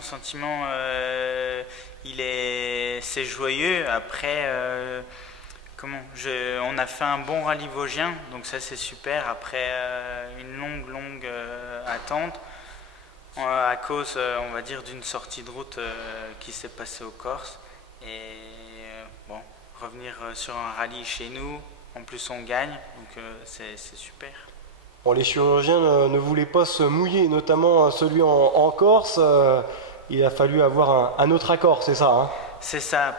mon sentiment, c'est joyeux. Après, on a fait un bon rallye vosgien, donc ça c'est super. Après une longue attente, à cause, on va dire, d'une sortie de route qui s'est passée au Corse. Et bon, revenir sur un rallye chez nous, en plus on gagne, donc c'est super. Bon, les chirurgiens ne voulaient pas se mouiller, notamment celui en Corse. Il a fallu avoir un autre accord, c'est ça, hein? C'est ça,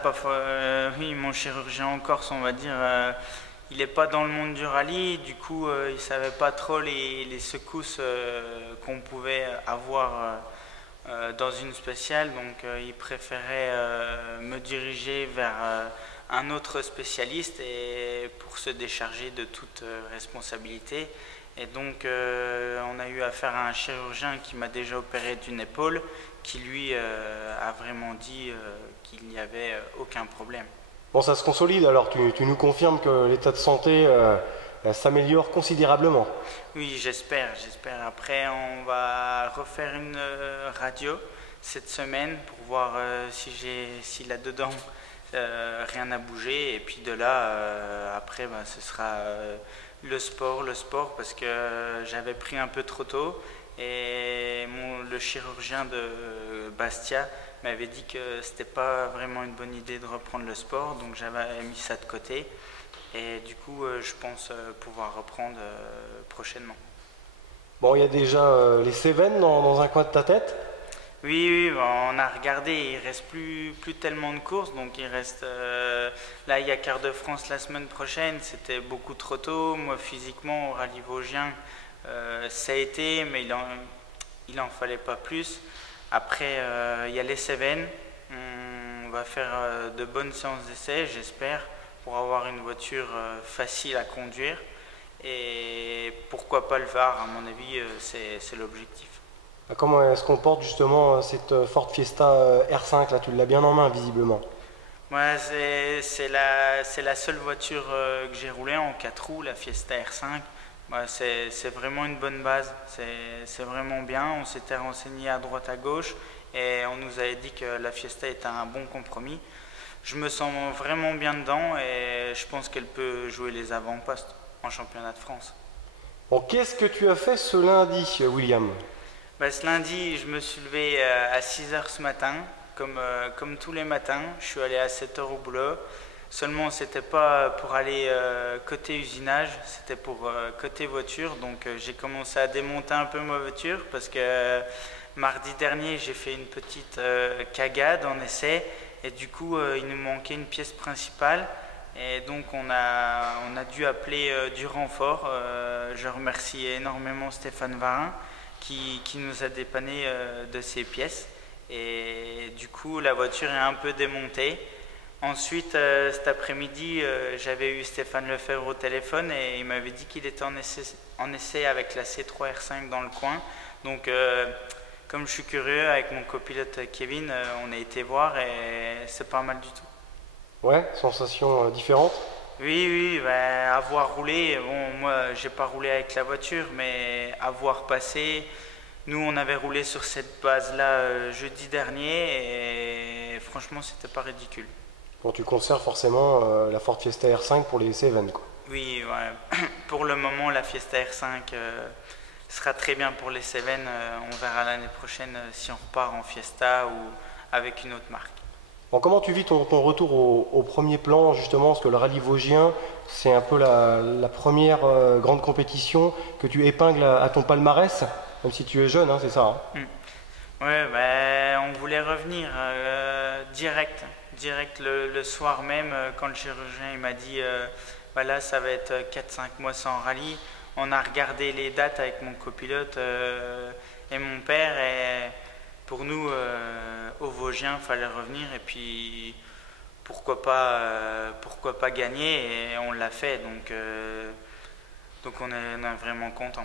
oui, mon chirurgien en Corse, on va dire, il n'est pas dans le monde du rallye, du coup il ne savait pas trop les secousses qu'on pouvait avoir dans une spéciale, donc il préférait me diriger vers un autre spécialiste et pour se décharger de toute responsabilité. Et donc on a eu affaire à un chirurgien qui m'a déjà opéré d'une épaule, qui lui a vraiment dit qu'il n'y avait aucun problème. Bon, ça se consolide alors, tu nous confirmes que l'état de santé s'améliore considérablement? Oui, j'espère. Après, on va refaire une radio cette semaine pour voir si là-dedans rien n'a bougé. Et puis de là, après, ce sera le sport, parce que j'avais pris un peu trop tôt. Et le chirurgien de Bastia m'avait dit que c'était pas vraiment une bonne idée de reprendre le sport, donc j'avais mis ça de côté. Et du coup, je pense pouvoir reprendre prochainement. Bon, il y a déjà les Cévennes dans un coin de ta tête? Oui, on a regardé, il reste plus tellement de courses, donc il reste là, il y a quart de France la semaine prochaine, c'était beaucoup trop tôt. Moi, physiquement, au rallye vosgien, ça a été, mais il en fallait pas plus. Après, il y a les Cévennes, on va faire de bonnes séances d'essai, j'espère, pour avoir une voiture facile à conduire. Et pourquoi pas le Var, à mon avis, c'est l'objectif. Comment est-ce qu'on porte justement cette Ford Fiesta R5 là? Tu l'as bien en main visiblement. Ouais, c'est la seule voiture que j'ai roulée en 4 roues, la Fiesta R5. Ouais, c'est vraiment une bonne base, c'est vraiment bien. On s'était renseigné à droite à gauche et on nous avait dit que la Fiesta était un bon compromis. Je me sens vraiment bien dedans et je pense qu'elle peut jouer les avant-postes en championnat de France. Bon, qu'est-ce que tu as fait ce lundi, William? Ce lundi, je me suis levé à 6 h ce matin, comme tous les matins. Je suis allé à 7 h au boulot. Seulement, c'était pas pour aller côté usinage, c'était pour côté voiture. Donc, j'ai commencé à démonter un peu ma voiture parce que mardi dernier, j'ai fait une petite cagade en essai et du coup, il nous manquait une pièce principale. Et donc, on a dû appeler du renfort. Je remercie énormément Stéphane Varin qui nous a dépanné de ces pièces. Et du coup, la voiture est un peu démontée. Ensuite, cet après-midi, j'avais eu Stéphane Lefebvre au téléphone et il m'avait dit qu'il était en essai avec la C3 R5 dans le coin. Donc, comme je suis curieux, avec mon copilote Kevin, on a été voir et c'est pas mal du tout. Ouais, sensation différente? Oui, avoir roulé, bon, moi j'ai pas roulé avec la voiture, mais avoir passé, nous on avait roulé sur cette base-là jeudi dernier et franchement c'était pas ridicule. Bon, tu conserves forcément la Ford Fiesta R5 pour les Cévennes, quoi. Oui, ouais. Pour le moment la Fiesta R5 sera très bien pour les Cévennes, on verra l'année prochaine si on repart en Fiesta ou avec une autre marque. Bon, comment tu vis ton retour au premier plan, justement, parce que le rallye vosgien, c'est un peu la première grande compétition que tu épingles à ton palmarès, même si tu es jeune, hein, c'est ça, hein? Ouais, on voulait revenir direct le soir même, quand le chirurgien il m'a dit voilà, ça va être 4-5 mois sans rallye. On a regardé les dates avec mon copilote et mon père et pour nous, au Vosgien, il fallait revenir et puis pourquoi pas gagner et on l'a fait, donc on est vraiment content.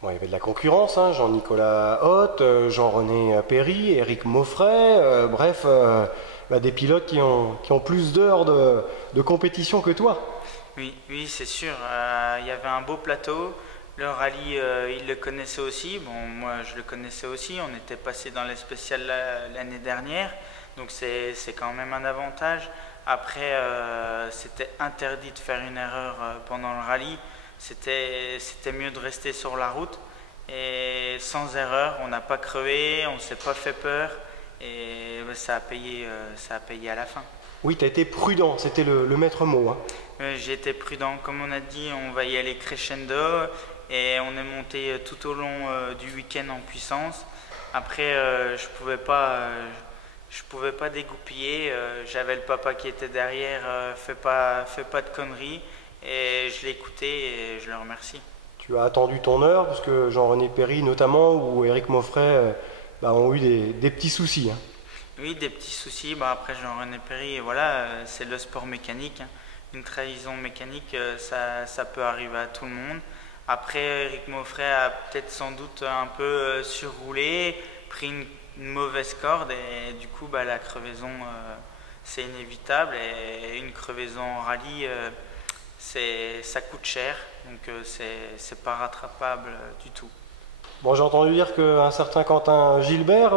Bon, il y avait de la concurrence, hein, Jean-Nicolas Hoth, Jean-René Perry, Éric Maufray, bref, des pilotes qui ont plus d'heures de compétition que toi. Oui, c'est sûr, il y avait un beau plateau. Le rallye, il le connaissait aussi. Bon, moi, je le connaissais aussi. On était passé dans les spéciales l'année dernière. Donc, c'est quand même un avantage. Après, c'était interdit de faire une erreur pendant le rallye. C'était mieux de rester sur la route. Et sans erreur, on n'a pas crevé, on ne s'est pas fait peur. Et ça a payé à la fin. Oui, tu as été prudent, c'était le maître mot. Hein. J'ai été prudent. Comme on a dit, on va y aller crescendo. Et on est monté tout au long du week-end en puissance. Après, je pouvais pas dégoupiller. J'avais le papa qui était derrière, fais pas de conneries. Et je l'ai écouté et je le remercie. Tu as attendu ton heure, parce que Jean-René Perry notamment, ou Éric Moffret ont eu des petits soucis. Hein. Oui, des petits soucis. Après Jean-René Perry, voilà, c'est le sport mécanique. Hein. Une trahison mécanique, ça peut arriver à tout le monde. Après, Éric Moffret a peut-être sans doute un peu surroulé, pris une mauvaise corde et du coup la crevaison c'est inévitable et une crevaison en rallye ça coûte cher, donc c'est pas rattrapable du tout. Bon, j'ai entendu dire qu'un certain Quentin Gilbert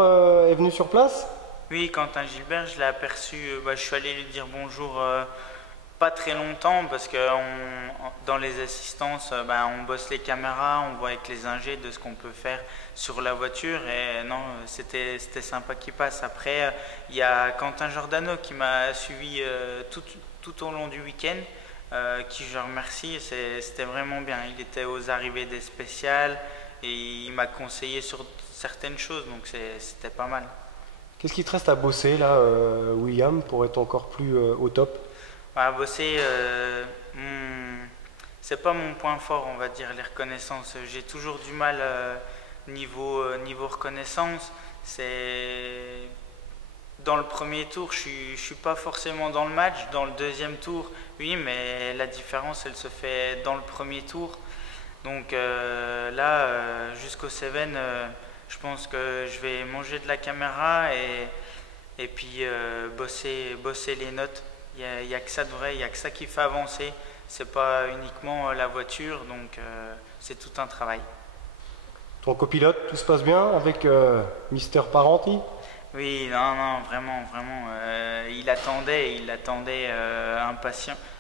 est venu sur place. Oui, Quentin Gilbert, je l'ai aperçu, je suis allé lui dire bonjour pas très longtemps parce que dans les assistances, on bosse les caméras, on voit avec les ingés de ce qu'on peut faire sur la voiture et non, c'était sympa qu'il passe. Après, il y a Quentin Giordano qui m'a suivi tout au long du week-end, qui je remercie, c'était vraiment bien. Il était aux arrivées des spéciales et il m'a conseillé sur certaines choses, donc c'était pas mal. Qu'est-ce qui te reste à bosser là, William, pour être encore plus au top? Bosser, c'est pas mon point fort, on va dire, les reconnaissances. J'ai toujours du mal niveau reconnaissance. Dans le premier tour, je suis pas forcément dans le match. Dans le deuxième tour, oui, mais la différence, elle se fait dans le premier tour. Donc là, jusqu'au Seven, je pense que je vais manger de la caméra et puis bosser les notes. Il y a que ça de vrai, il n'y a que ça qui fait avancer. C'est pas uniquement la voiture, donc c'est tout un travail. Ton copilote, tout se passe bien avec Mister Parenti? Oui, non, vraiment. Il attendait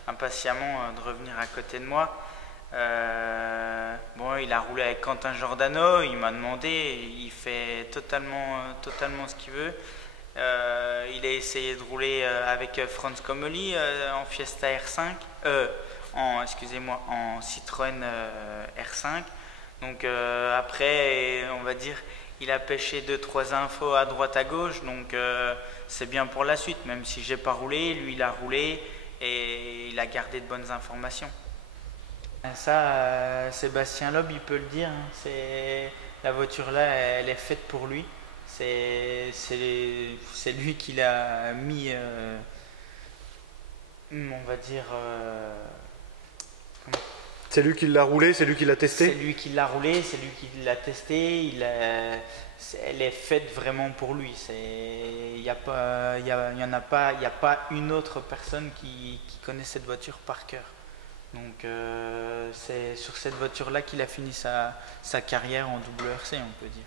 impatiemment de revenir à côté de moi. Il a roulé avec Quentin Giordano, il m'a demandé, il fait totalement ce qu'il veut. Il a essayé de rouler avec Franz Comoli en Fiesta R5, en Citroën R5. Donc après, on va dire, il a pêché 2-3 infos à droite à gauche, donc c'est bien pour la suite. Même si j'ai pas roulé, lui il a roulé et il a gardé de bonnes informations. Ça, Sébastien Loeb, il peut le dire. Hein, la voiture là, elle est faite pour lui. C'est lui qui l'a mis, on va dire. C'est lui qui l'a roulé, c'est lui qui l'a testé? C'est lui qui l'a roulé, c'est lui qui l'a testé. Elle est faite vraiment pour lui. Il n'y a pas une autre personne qui connaît cette voiture par cœur. Donc c'est sur cette voiture là qu'il a fini sa carrière en WRC, on peut dire.